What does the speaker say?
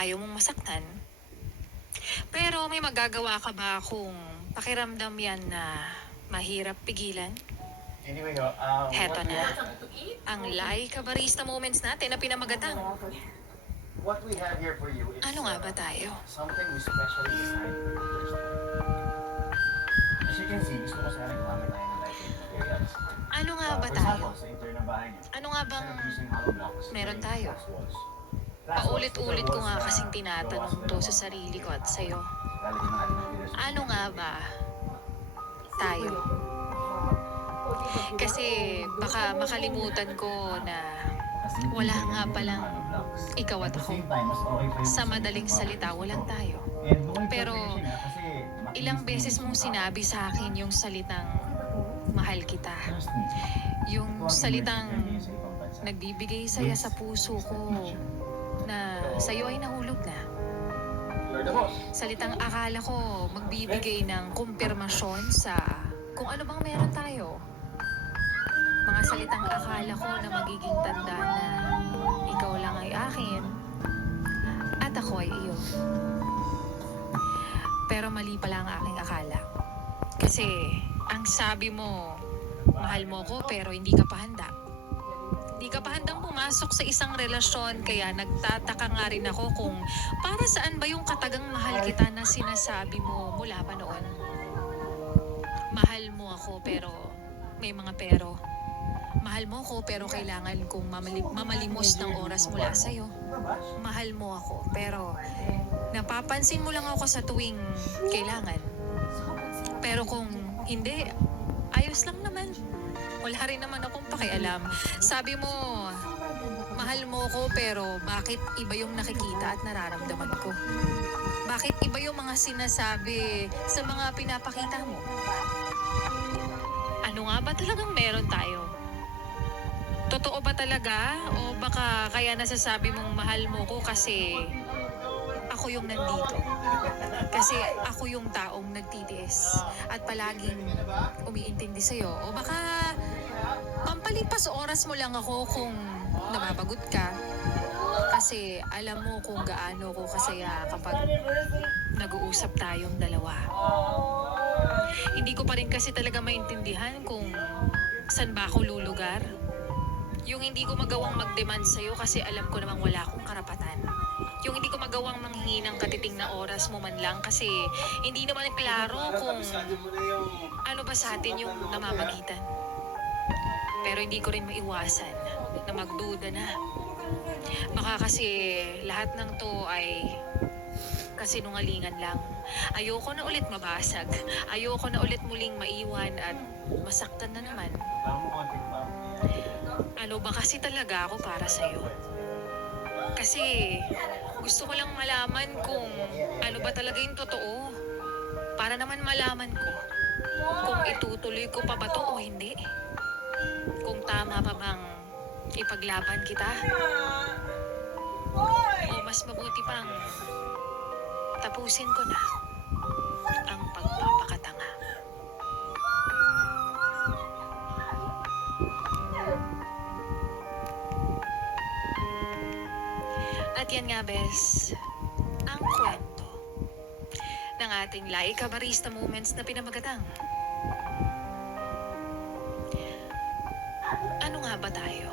ayaw mong masaktan. Pero may magagawa ka ba kung pakiramdam yan na mahirap pigilan? Anyway, Heto what we na, have, ang Laika Barista Moments natin na pinamagatang. what we have here for you is Ano nga ba tayo? something we specially designed for your first time. As you can see, gusto ko sana gumamit tayo ng lighting materials. Ano nga ba For tayo? example, sa interior ng bahay niyo, Ano nga bang instead of using hollow blocks, meron we're tayo? using glass walls. Paulit-ulit ko nga Glass walls kasing na tinatanong gawa to ng sa sarili ko at sa'yo. lalagyan ng ating materials. Ano nga ba tayo? Kasi baka makalimutan ko na wala nga palang ikaw at ako. Sa madaling salita, walang tayo. Pero ilang beses mong sinabi sa akin yung salitang mahal kita. Yung salitang nagbibigay saya sa puso ko na sa'yo ay nahulog na. Salitang akala ko magbibigay ng kumpirmasyon sa kung ano bang meron tayo. Mga salitang akala ko na magiging tanda na ikaw lang ay akin at ako ay iyo. Pero mali pala ang aking akala. Kasi ang sabi mo, mahal mo ko pero hindi ka pa handa. Hindi ka pa handang pumasok sa isang relasyon kaya nagtataka nga rin ako kung para saan ba yung katagang mahal kita na sinasabi mo mula pa noon. Mahal mo ako pero may mga pero. Mahal mo ako pero kailangan kong mamalimos ng oras mula sa'yo. Mahal mo ako pero napapansin mo lang ako sa tuwing kailangan. Pero kung hindi, ayos lang naman. Wala rin naman akong pakialam. Sabi mo, mahal mo ako pero bakit iba yung nakikita at nararamdaman ko? Bakit iba yung mga sinasabi sa mga pinapakita mo? Ano nga ba talagang meron tayo? Totoo ba talaga? O baka kaya nasasabi mong mahal mo ko kasi ako yung nandito? Kasi ako yung taong nagtitiis at palaging umiintindi sa'yo. O baka pampalipas oras mo lang ako kung nababagot ka. Kasi alam mo kung gaano ko kasaya kapag nag-uusap tayong dalawa. Hindi ko pa rin kasi talaga maintindihan kung saan ba ako lulugar. Yung hindi ko magawang mag-demand sa'yo kasi alam ko namang wala akong karapatan. Yung hindi ko magawang manghingi ng katiting na oras mo man lang kasi hindi naman klaro kung ano ba sa atin yung namamagitan. Pero hindi ko rin maiwasan na magduda na. Baka kasi lahat ng to ay kasinungalingan lang. Ayoko na ulit mabasag. Ayoko na ulit muling maiwan at masaktan na naman. Ano ba kasi talaga ako para sa'yo? Kasi gusto ko lang malaman kung ano ba talaga yung totoo. Para naman malaman ko kung itutuloy ko pa ba to o hindi. Kung tama pa bang ipaglaban kita. O mas mabuti pang tapusin ko na ang pagpapakatanga. At yan nga, bes, ang kwento ng ating Laika Barista Moments na pinamagatang. Ano nga ba tayo?